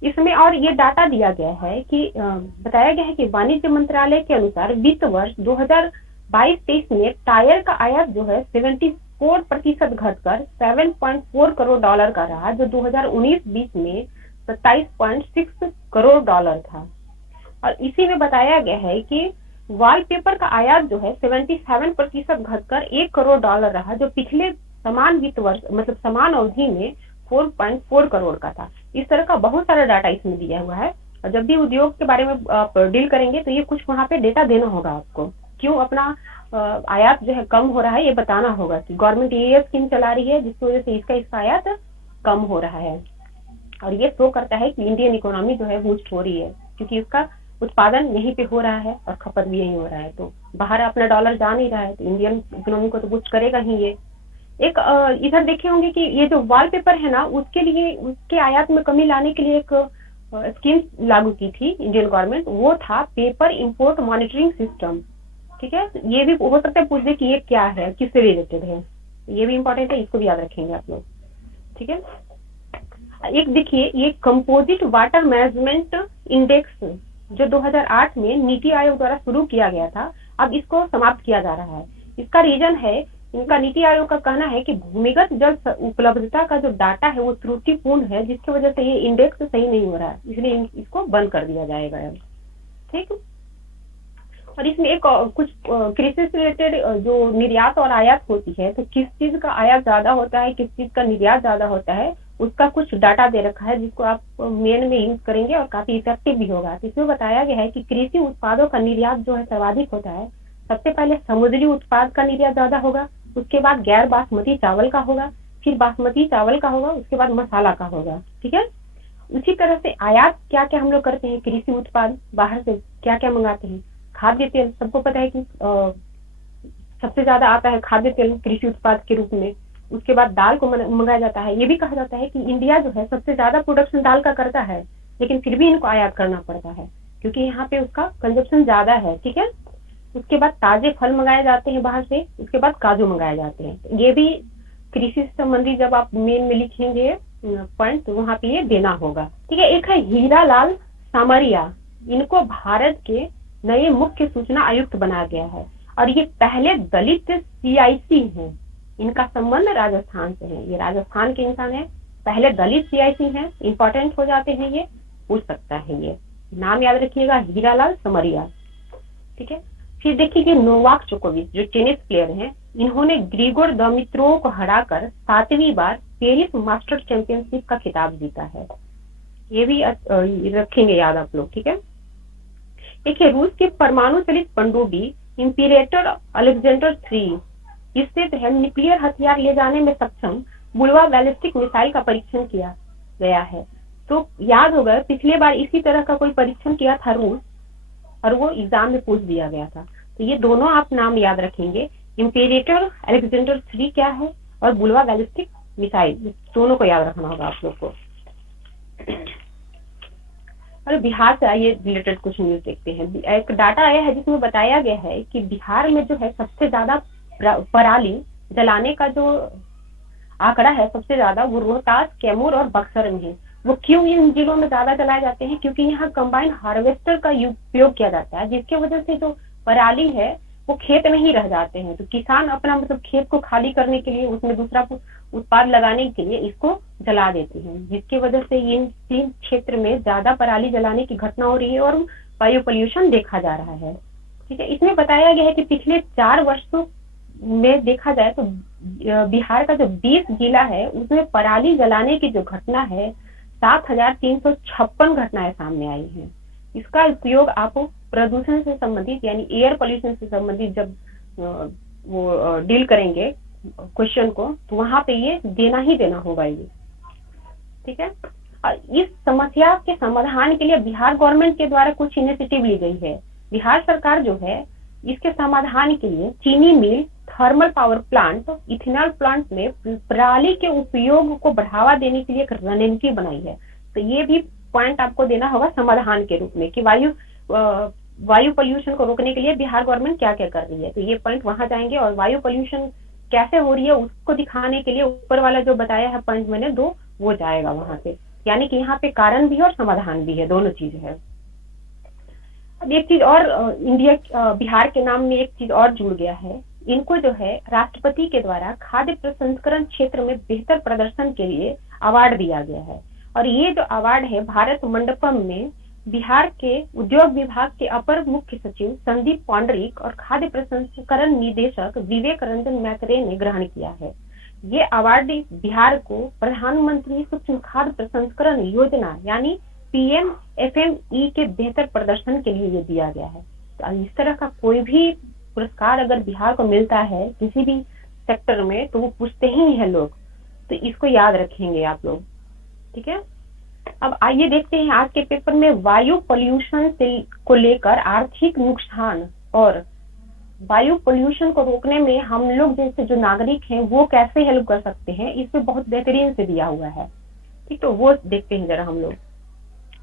इसमें और ये डाटा दिया गया है कि बताया गया है कि वाणिज्य मंत्रालय के अनुसार वित्त वर्ष 2022-23 में टायर का आयात जो है 74% घटकर $7.4 करोड़ का रहा, जो 2019-20 में $27.6 करोड़ था। और इसी में बताया गया है कि वॉलपेपर का आयात जो है 77% घटकर $1 करोड़ रहा, जो पिछले समान वित्त वर्ष मतलब समान अवधि में 4.4 करोड़ का था। इस तरह का बहुत सारा डाटा इसमें दिया हुआ है और जब भी उद्योग के बारे में आप डील करेंगे तो ये कुछ वहाँ पे डेटा देना होगा आपको, क्यों अपना आयात जो है कम हो रहा है ये बताना होगा कि गवर्नमेंट ये स्कीम चला रही है जिसकी वजह से इसका आयात कम हो रहा है। और ये शो करता है कि इंडियन इकोनॉमी जो है बूस्ट हो रही है क्योंकि इसका उत्पादन यहीं पे हो रहा है और खपत भी यहीं हो रहा है। तो बाहर अपना डॉलर जा नहीं रहा है तो इंडियन इकोनॉमी को तो बूस्ट करेगा ही ये। एक इधर देखे होंगे कि ये जो वॉलपेपर है ना उसके लिए उसके आयात में कमी लाने के लिए एक स्कीम लागू की थी इंडियन गवर्नमेंट, वो था पेपर इंपोर्ट मॉनिटरिंग सिस्टम। ठीक है, ये भी हो सकता है पूछ दे कि ये क्या है, किससे रिलेटेड है, ये भी इंपॉर्टेंट है, इसको भी याद रखेंगे आप लोग। ठीक है, एक देखिए ये कंपोजिट वाटर मैनेजमेंट इंडेक्स जो 2008 में नीति आयोग द्वारा शुरू किया गया था, अब इसको समाप्त किया जा रहा है। इसका रीजन है, इनका नीति आयोग का कहना है कि भूमिगत जल उपलब्धता का जो डाटा है वो त्रुटिपूर्ण है, जिसकी वजह से ये इंडेक्स सही नहीं हो रहा है, इसलिए इसको बंद कर दिया जाएगा। ठीक, और इसमें एक कुछ कृषि से रिलेटेड जो निर्यात और आयात होती है, तो किस चीज का आयात ज्यादा होता है, किस चीज का निर्यात ज्यादा होता है, उसका कुछ डाटा दे रखा है जिसको आप मेन में यूज करेंगे और काफी इफेक्टिव भी होगा। तो इसमें बताया गया है कि कृषि उत्पादों का निर्यात जो है सर्वाधिक होता है। सबसे पहले समुद्री उत्पाद का निर्यात ज्यादा होगा, उसके बाद गैर बासमती चावल का होगा, फिर बासमती चावल का होगा, उसके बाद मसाला का होगा। ठीक है, उसी तरह से आयात क्या क्या हम लोग करते हैं, कृषि उत्पाद बाहर से क्या क्या मंगाते हैं, खाद्य तेल, सबको पता है कि सबसे ज्यादा आता है खाद्य तेल कृषि उत्पाद के रूप में। उसके बाद दाल को मंगाया जाता है। ये भी कहा जाता है कि इंडिया जो है सबसे ज्यादा प्रोडक्शन दाल का करता है, लेकिन फिर भी इनको आयात करना पड़ता है क्योंकि यहाँ पे उसका कंजप्शन ज्यादा है। ठीक है, उसके बाद ताजे फल मंगाए जाते हैं बाहर से, उसके बाद काजू मंगाए जाते हैं। ये भी कृषि से संबंधित जब आप मेन में लिखेंगे पॉइंट तो वहाँ पे ये देना होगा। ठीक है, एक है हीरालाल सामरिया, इनको भारत के नए मुख्य सूचना आयुक्त बनाया गया है और ये पहले दलित सीआईसी हैं। इनका संबंध राजस्थान से है, ये राजस्थान के इंसान है, पहले दलित सीआईसी हैं, इंपॉर्टेंट हो जाते हैं, ये पूछ सकता है, ये नाम याद रखिएगा, हीरालाल समरिया। ठीक है, फिर देखिए नोवाक जोकोविच जो टेनिस प्लेयर हैं, इन्होंने ग्रिगोर दमित्रोव को हराकर 7वीं बार पेरिस मास्टर चैंपियनशिप का खिताब जीता है। ये भी रखेंगे याद आप लोग। ठीक है, एक है रूस के परमाणु चलित पनडुब्बी इम्पीरेटर अलेक्जेंडर 3, इससे तहत न्यूक्लियर हथियार ले जाने में सक्षम बुलवा बैलिस्टिक मिसाइल का परीक्षण किया गया है। तो याद होगा पिछले बार इसी तरह का कोई परीक्षण किया था रूस और वो एग्जाम में पूछ दिया गया था। तो ये दोनों आप नाम याद रखेंगे, इम्पीरेटर अलेक्जेंडर 3 क्या है और बुलवा बैलिस्टिक मिसाइल, दोनों को याद रखना होगा आप लोग को। और बिहार से आइए रिलेटेड कुछ न्यूज देखते हैं। एक डाटा आया है जिसमें बताया गया है कि बिहार में जो है सबसे ज्यादा पराली जलाने का जो आंकड़ा है सबसे ज्यादा वो रोहतास, कैमूर और बक्सर में है। वो क्यों इन जिलों में ज्यादा जलाए जाते हैं, क्योंकि यहाँ कंबाइन हार्वेस्टर का उपयोग किया जाता है, जिसकी वजह से जो पराली है वो खेत में ही रह जाते हैं। तो किसान अपना मतलब खेत को खाली करने के लिए उसमें दूसरा उत्पाद लगाने के लिए इसको जला देते हैं, जिसकी वजह से इन 3 क्षेत्र में ज्यादा पराली जलाने की घटना हो रही है और वायु पोल्यूशन देखा जा रहा है। ठीक है, इसमें बताया गया है कि पिछले 4 वर्षों में देखा जाए तो बिहार का जो 20 जिला है उसमें पराली जलाने की जो घटना है 7,356 घटनाएं सामने आई हैं। इसका उपयोग आप प्रदूषण से संबंधित यानी एयर पोल्यूशन से संबंधित जब वो डील करेंगे क्वेश्चन को, तो वहां पे ये देना ही देना होगा ये, ठीक है। और इस समस्या के समाधान के लिए बिहार गवर्नमेंट के द्वारा कुछ इनिशिएटिव ली गई है। बिहार सरकार जो है इसके समाधान के लिए चीनी mill, thermal power plant, ethanol plant में पराली के उपयोग को बढ़ावा देने के लिए एक रणनीति बनाई है। तो ये भी पॉइंट आपको देना होगा समाधान के रूप में कि वायु पोल्यूशन को रोकने के लिए बिहार गवर्नमेंट क्या क्या कर रही है। तो ये पॉइंट वहां जाएंगे और वायु पोल्यूशन कैसे हो रही है उसको दिखाने के लिए ऊपर वाला जो बताया है पॉइंट मैंने 2 वो जाएगा वहां पे, यानी कि यहाँ पे कारण भी है और समाधान भी है, दोनों चीज है। अब एक चीज और बिहार के नाम में एक चीज और जुड़ गया है, इनको जो है राष्ट्रपति के द्वारा खाद्य प्रसंस्करण क्षेत्र में बेहतर प्रदर्शन के लिए अवार्ड दिया गया है। और ये जो अवार्ड है भारत मंडपम में बिहार के उद्योग विभाग के अपर मुख्य सचिव संदीप पौंडरिक और खाद्य प्रसंस्करण निदेशक विवेक रंजन मैत्रेय ने ग्रहण किया है। ये अवार्ड बिहार को प्रधानमंत्री सूक्ष्म खाद्य प्रसंस्करण योजना यानी PMFME के बेहतर प्रदर्शन के लिए ये दिया गया है। तो इस तरह का कोई भी पुरस्कार अगर बिहार को मिलता है किसी भी सेक्टर में तो वो पूछते ही है लोग, तो इसको याद रखेंगे आप लोग, ठीक है। अब आइए देखते हैं आज के पेपर में वायु पोल्यूशन को लेकर आर्थिक नुकसान और वायु पोल्यूशन को रोकने में हम लोग जैसे जो नागरिक हैं वो कैसे हेल्प कर सकते हैं, इसमें बहुत बेहतरीन से दिया हुआ है, ठीक। तो वो देखते हैं जरा हम लोग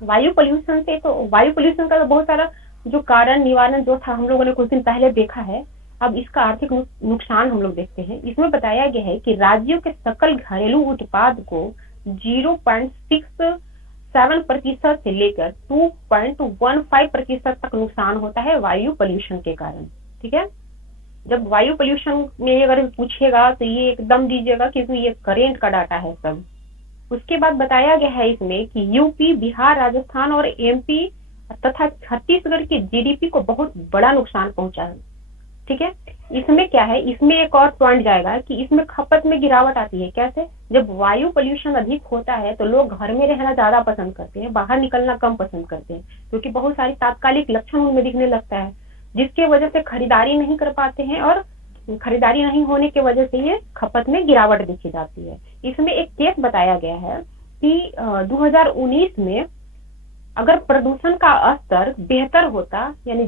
वायु पोल्यूशन से। तो वायु पोल्यूशन का तो बहुत सारा जो कारण निवारण जो था हम लोगों ने कुछ दिन पहले देखा है। अब इसका आर्थिक नुकसान हम लोग देखते हैं। इसमें बताया गया है कि राज्यों के सकल घरेलू उत्पाद को 0.67% से लेकर 2.15% तक नुकसान होता है वायु पोल्यूशन के कारण, ठीक है। जब वायु पोल्यूशन में अगर पूछेगा तो ये एकदम दीजिएगा क्योंकि ये करेंट का डाटा है सब। उसके बाद बताया गया है इसमें कि यूपी, बिहार, राजस्थान और MP तथा छत्तीसगढ़ की GDP को बहुत बड़ा नुकसान पहुंचा है, ठीक है। इसमें क्या है, इसमें एक और पॉइंट जाएगा कि इसमें खपत में गिरावट आती है। कैसे? जब वायु पोल्यूशन अधिक होता है तो लोग घर में रहना ज्यादा पसंद करते हैं, बाहर निकलना कम पसंद करते हैं, क्योंकि बहुत सारी तात्कालिक लक्षण उनमें दिखने लगता है, जिसके वजह से खरीदारी नहीं कर पाते हैं और खरीदारी नहीं होने की वजह से ये खपत में गिरावट देखी जाती है। इसमें एक केस बताया गया है कि 2019 में अगर प्रदूषण का स्तर बेहतर होता, यानी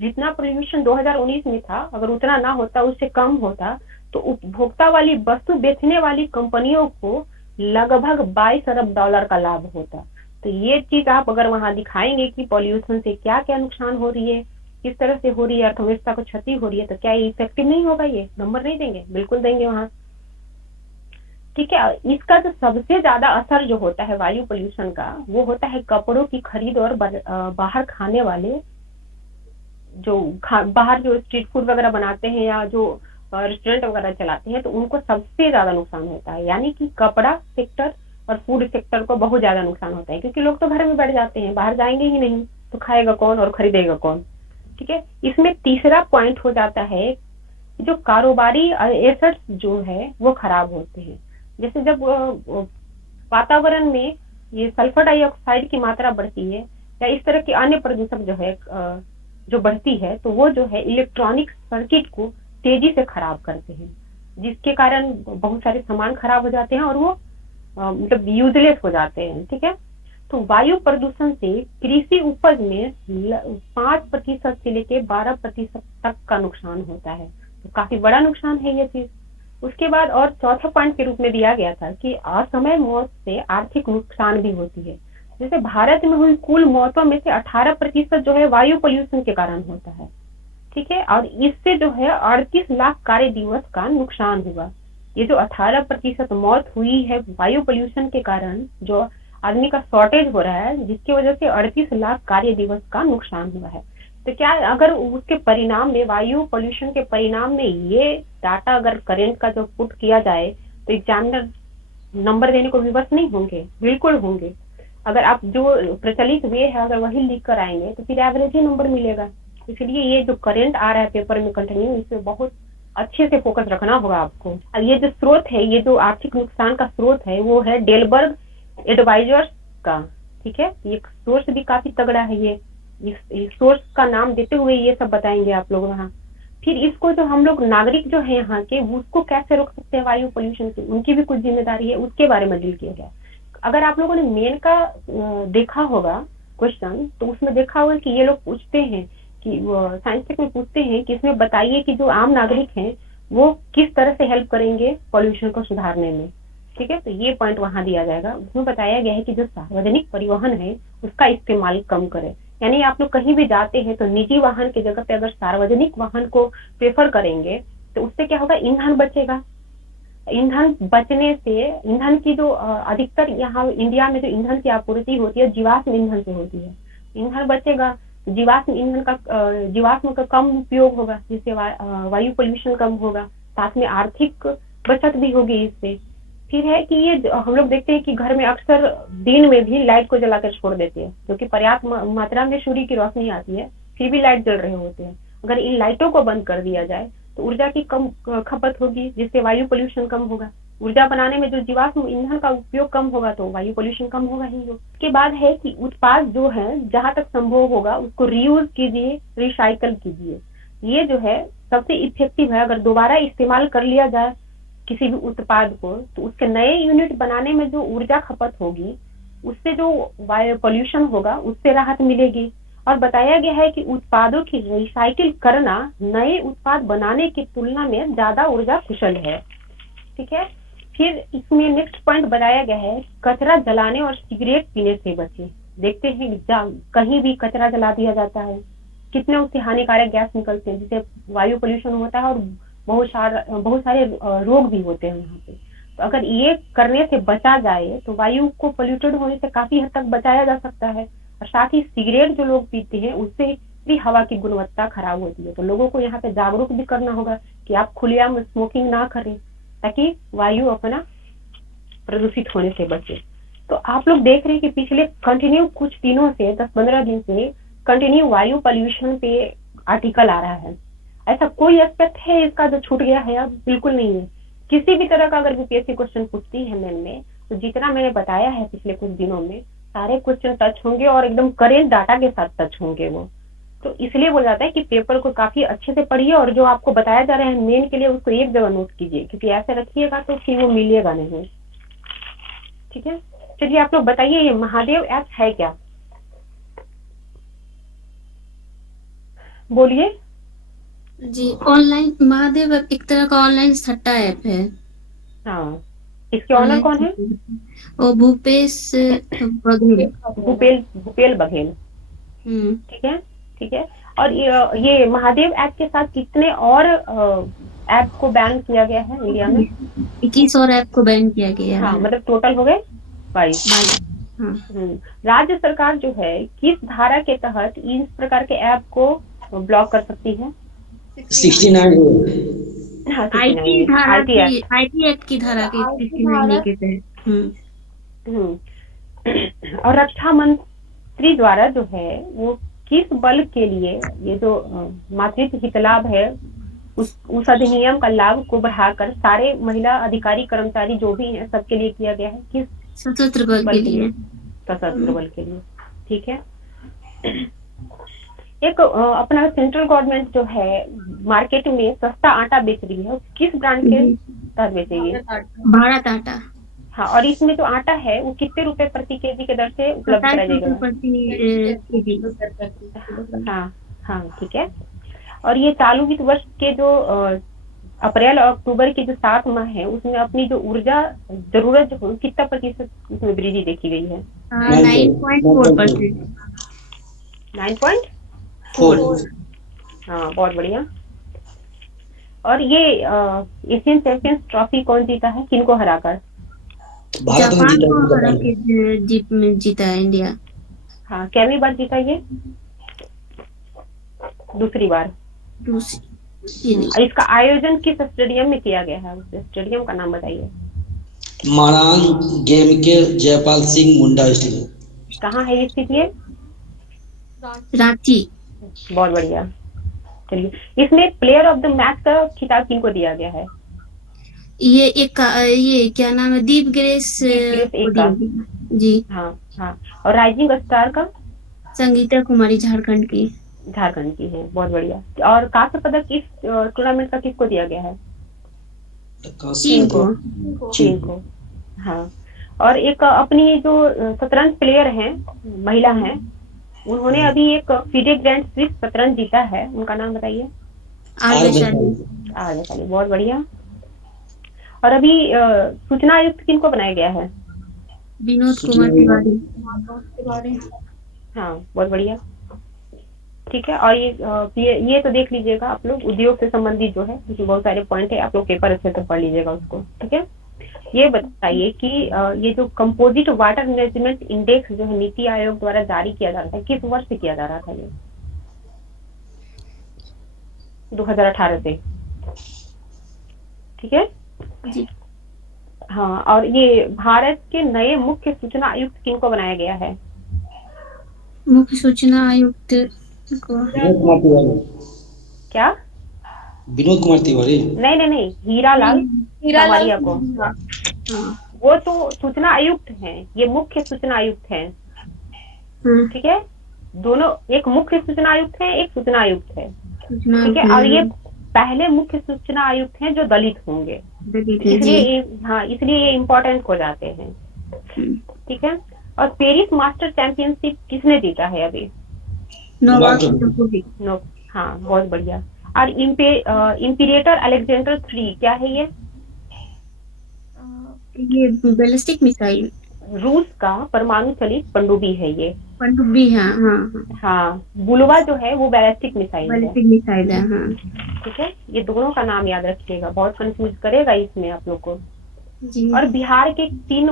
जितना पोल्यूशन 2019 में था अगर उतना ना होता, उससे कम होता, तो उपभोक्ता वाली वस्तु बेचने वाली कंपनियों को लगभग $22 अरब का लाभ होता। तो ये चीज आप अगर वहां दिखाएंगे कि पॉल्यूशन से क्या क्या नुकसान हो रही है, किस तरह से हो रही है, अर्थव्यवस्था को क्षति हो रही है, तो क्या ये इफेक्टिव नहीं होगा? ये नंबर नहीं देंगे? बिल्कुल देंगे वहां, ठीक है। इसका जो सबसे ज्यादा असर जो होता है वायु पोल्यूशन का, वो होता है कपड़ों की खरीद और बाहर खाने वाले जो बाहर जो स्ट्रीट फूड वगैरह बनाते हैं या जो रेस्टोरेंट वगैरह चलाते हैं, तो उनको सबसे ज्यादा नुकसान होता है। यानी कि कपड़ा सेक्टर और फूड सेक्टर को बहुत ज्यादा नुकसान होता है, क्योंकि लोग तो घर में बैठ जाते हैं, बाहर जाएंगे ही नहीं, तो खाएगा कौन और खरीदेगा कौन, ठीक है। इसमें तीसरा पॉइंट हो जाता है जो कारोबारी एसेट्स जो है वो खराब होते हैं। जैसे जब वातावरण में ये सल्फर डाइऑक्साइड की मात्रा बढ़ती है या इस तरह के अन्य प्रदूषक जो है जो बढ़ती है, तो वो जो है इलेक्ट्रॉनिक सर्किट को तेजी से खराब करते हैं, जिसके कारण बहुत सारे सामान खराब हो जाते हैं और वो मतलब यूजलेस हो जाते हैं, ठीक है। तो वायु प्रदूषण से कृषि उपज में 5% से लेकर 12% तक का नुकसान होता है, तो काफी बड़ा नुकसान है ये चीज। उसके बाद और चौथा पॉइंट के रूप में दिया गया था कि असमय मौत से आर्थिक नुकसान भी होती है। जैसे भारत में हुई कुल मौतों में से 18% जो है वायु पोल्यूशन के कारण होता है, ठीक है। और इससे जो है 38 लाख कार्य दिवस का नुकसान हुआ। ये जो 18% मौत हुई है वायु पोल्यूशन के कारण, जो आदमी का शॉर्टेज हो रहा है, जिसकी वजह से 38 लाख कार्य दिवस का नुकसान हुआ है। तो क्या अगर उसके परिणाम में, वायु पोल्यूशन के परिणाम में ये डाटा अगर करंट का जो पुट किया जाए, तो एग्जामिनर नंबर देने को विवश नहीं होंगे? बिल्कुल होंगे। अगर आप जो प्रचलित वे है अगर वही लिख कर आएंगे तो फिर एवरेज ही नंबर मिलेगा। इसलिए ये जो करंट आ रहा है पेपर में कंटिन्यू, इसमें बहुत अच्छे से फोकस रखना होगा आपको। अब ये जो स्रोत है, ये जो आर्थिक नुकसान का स्रोत है, वो है डेलबर्ग एडवाइजर्स का, ठीक है। ये सोर्स भी काफी तगड़ा है ये, इस सोर्स का नाम देते हुए ये सब बताएंगे आप लोग वहाँ। फिर इसको जो हम लोग नागरिक जो है यहाँ के, उसको कैसे रोक सकते हैं वायु पोल्यूशन से, उनकी भी कुछ जिम्मेदारी है, उसके बारे में डील किया गया। अगर आप लोगों ने मेन का देखा होगा क्वेश्चन, तो उसमें देखा होगा कि ये लोग पूछते हैं कि साइंस टेक में पूछते हैं कि इसमें बताइए कि जो आम नागरिक हैं वो किस तरह से हेल्प करेंगे पॉल्यूशन को सुधारने में। ठीक है, तो ये पॉइंट वहां दिया जाएगा। उसमें बताया गया है कि जो सार्वजनिक परिवहन है उसका इस्तेमाल कम करें। यानी आप लोग कहीं भी जाते हैं तो निजी वाहन की जगह पे अगर सार्वजनिक वाहन को प्रेफर करेंगे तो उससे क्या होगा, ईंधन बचेगा। ईंधन बचने से, ईंधन की जो अधिकतर यहाँ इंडिया में जो ईंधन की आपूर्ति होती है जीवाश्म ईंधन से होती है। ईंधन बचेगा, जीवाश्म ईंधन का जीवाश्म का कम उपयोग होगा, जिससे वायु पोल्यूशन कम होगा, साथ में आर्थिक बचत भी होगी इससे। फिर है कि ये हम लोग देखते हैं कि घर में अक्सर दिन में भी लाइट को जलाकर छोड़ देते हैं, क्योंकि पर्याप्त मात्रा में सूर्य की रोशनी आती है, फिर भी लाइट जल रहे होते हैं। अगर इन लाइटों को बंद कर दिया जाए तो ऊर्जा की कम खपत होगी, जिससे वायु पोल्यूशन कम होगा। ऊर्जा बनाने में जो जीवाश्म ईंधन का उपयोग कम होगा तो वायु पोल्यूशन कम होगा ही होगा। उसके बाद है कि उत्पाद जो है जहां तक संभव होगा उसको रीयूज कीजिए, रिसाइकल कीजिए। ये जो है सबसे इफेक्टिव है। अगर दोबारा इस्तेमाल कर लिया जाए किसी भी उत्पाद को, तो उसके नए यूनिट बनाने में जो ऊर्जा खपत होगी उससे जो वायु पोल्यूशन होगा उससे राहत मिलेगी। और बताया गया है कि उत्पादों की रिसाइकिल करना नए उत्पाद बनाने की तुलना में ज्यादा ऊर्जा कुशल है। ठीक है, फिर इसमें नेक्स्ट पॉइंट बताया गया है, कचरा जलाने और सिगरेट पीने से बचें। देखते हैं कहीं भी कचरा जला दिया जाता है, कितने उससे हानिकारक गैस निकलते हैं, जिससे वायु पोल्यूशन होता है और बहुत सारे रोग भी होते हैं यहाँ पे। तो अगर ये करने से बचा जाए तो वायु को पोल्यूटेड होने से काफी हद तक बचाया जा सकता है। और साथ ही सिगरेट जो लोग पीते हैं उससे भी हवा की गुणवत्ता खराब होती है। तो लोगों को यहाँ पे जागरूक भी करना होगा कि आप खुलेआम स्मोकिंग ना करें, ताकि वायु अपना प्रदूषित होने से बचे। तो आप लोग देख रहे हैं कि पिछले कंटिन्यू कुछ दिनों से 10-15 दिन से कंटिन्यू वायु पोल्यूशन पे आर्टिकल आ रहा है। ऐसा कोई एस्पेक्ट है इसका जो छूट गया है? अब बिल्कुल नहीं है। किसी भी तरह का अगर बीपीएससी क्वेश्चन पूछती है मेन में, तो जितना मैंने बताया है पिछले कुछ दिनों में सारे क्वेश्चन टच होंगे और एकदम करेंट डाटा के साथ टच होंगे वो। तो इसलिए बोला जाता है कि पेपर को काफी अच्छे से पढ़िए और जो आपको बताया जा रहा है मेन के लिए उसको एक जगह नोट कीजिए, क्योंकि ऐसे रखिएगा तो फिर वो मिलेगा नहीं। ठीक है, चलिए आप लोग बताइए ये महादेव ऐप है क्या? बोलिए। जी, ऑनलाइन महादेव ऐप एक तरह का ऑनलाइन सट्टा ऐप है। हाँ, इसके ऑनर कौन है? वो भूपेश बघेल। भूपेल बघेल। ठीक है, ठीक है। और ये महादेव ऐप के साथ कितने और ऐप को बैन किया गया है इंडिया में? 21 और ऐप को बैन किया गया है। हाँ, मतलब टोटल हो गए 22। राज्य सरकार जो है किस धारा के तहत इस प्रकार के ऐप को ब्लॉक कर सकती है? 69 हाँ, आईटी एक्ट की धारा के 69 के तहत। और रक्षा मंत्री द्वारा जो है वो किस बल के लिए ये जो मातृत्व हित लाभ है उस अधिनियम का लाभ को बढ़ाकर सारे महिला अधिकारी कर्मचारी जो भी हैं सबके लिए किया गया है? किस सशस्त्र बल के लिए? सशस्त्र बल के लिए। ठीक है। एक अपना सेंट्रल गवर्नमेंट जो है मार्केट में सस्ता आटा बेच रही है, किस ब्रांड के तहत बेचेगी? भारत आटा। हाँ, और इसमें जो आटा है वो कितने रुपए प्रति केजी के दर से उपलब्ध कराया जाएगा? हाँ हाँ, ठीक है। और ये चालू वित्त वर्ष के जो अप्रैल और अक्टूबर के जो 7 माह है उसमें अपनी जो ऊर्जा जरूरत जो कितना प्रतिशत उसमें वृद्धि देखी गई है? 9.4%। 9.4। हाँ, बहुत बढ़िया। और ये एशियन चैंपियंस ट्रॉफी कौन जीता है, किनको हराकर? जापान को हरा के जीता है इंडिया। हाँ, कितनी बार जीता ये? दूसरी बार। इसका आयोजन किस स्टेडियम में किया गया है? उस स्टेडियम का नाम बताइए। मारान गेम के जयपाल सिंह मुंडा स्टेडियम। कहाँ है ये स्थित? ये रांची। बहुत बढ़िया। चलिए, इसमें प्लेयर ऑफ द मैच का खिताब किनको दिया गया है? ये क्या नाम है? दीप ग्रेस जी। हाँ। हाँ, और राइजिंग स्टार का? संगीता कुमारी झारखंड की। झारखंड की है, बहुत बढ़िया। और कांस्य पदक इस टूर्नामेंट का किसको दिया गया है? चीन को। चीन को। हाँ। और एक अपनी जो शतरंज प्लेयर हैं, महिला हैं, उन्होंने अभी एक फीडे ग्रैंड स्विस शतरंज जीता है, उनका नाम बताइए। आर वैशाली। वैशाली, बहुत बढ़िया। और अभी सूचना आयुक्त किनको बनाया गया है? विनोद कुमार तिवारी। हाँ, बहुत बढ़िया। ठीक है। और ये तो देख लीजिएगा आप लोग, उद्योग से संबंधित जो है, क्योंकि बहुत सारे पॉइंट है, आप लोग पेपर अच्छे से पढ़ लीजिएगा उसको। ठीक है। ये बताइए कि ये जो कंपोजिट वाटर मैनेजमेंट इंडेक्स जो है नीति आयोग द्वारा जारी किया जा रहा है, किस वर्ष से किया जा रहा था ये? 2018 से। ठीक है जी। हाँ। और ये भारत के नए मुख्य सूचना आयुक्त किनको बनाया गया है? मुख्य सूचना आयुक्त को विनोद कुमार तिवारी। क्या? विनोद कुमार तिवारी। नहीं, हीरालाल हीरालाल समारिया को। हाँ। वो तो सूचना आयुक्त हैं, ये मुख्य सूचना आयुक्त हैं। हाँ। ठीक है। दोनों, एक मुख्य सूचना आयुक्त है, एक सूचना आयुक्त है। सूचना ठीक है। और ये पहले मुख्य सूचना आयुक्त हैं जो दलित होंगे, इसलिए ये इम्पोर्टेंट हो जाते हैं। ठीक है। और पेरिस मास्टर चैंपियनशिप किसने जीता है अभी? नोवाक जोकोविच। हाँ, बहुत बढ़िया। और इम्पीरेटर अलेक्जेंडर 3 क्या है ये? Ballistic missile. रूस का परमाणु चलित पनडुब्बी है ये। पनडुब्बी, हाँ। हाँ, बुलवा जो है वो बैलिस्टिक मिसाइल है। हाँ। ठीक है। ये दोनों का नाम याद रखिएगा, बहुत कंफ्यूज करेगा इसमें आप लोग को। जी। और बिहार के 3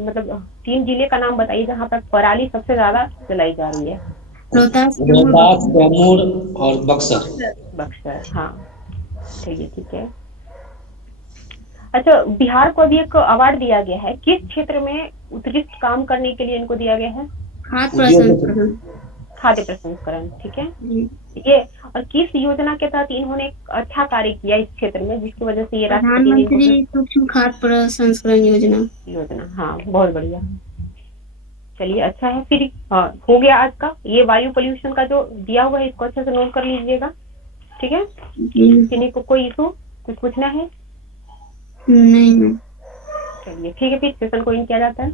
मतलब 3 जिले का नाम बताइए जहाँ पर पराली सबसे ज्यादा जलाई जा रही है। रोहतास, कैमूर और बक्सर। हाँ, ठीक है। अच्छा, बिहार को अभी एक अवार्ड दिया गया है, किस क्षेत्र में उत्कृष्ट काम करने के लिए इनको दिया गया है? खाद्य प्रसंस्करण। ठीक है। ये और किस योजना के तहत इन्होंने एक अच्छा कार्य किया इस क्षेत्र में, जिसकी वजह से ये प्रधानमंत्री सूक्ष्म खाद्य प्रसंस्करण योजना। हाँ, बहुत बढ़िया। चलिए, अच्छा है फिर। हो गया आज का ये वायु पोल्यूशन का जो दिया हुआ है, इसको अच्छे से नोट कर लीजिएगा। ठीक है। किसी को कोई इशू, कुछ पूछना है? नहीं। चलिए, ठीक है, फिर सेशन को इन किया जाता है।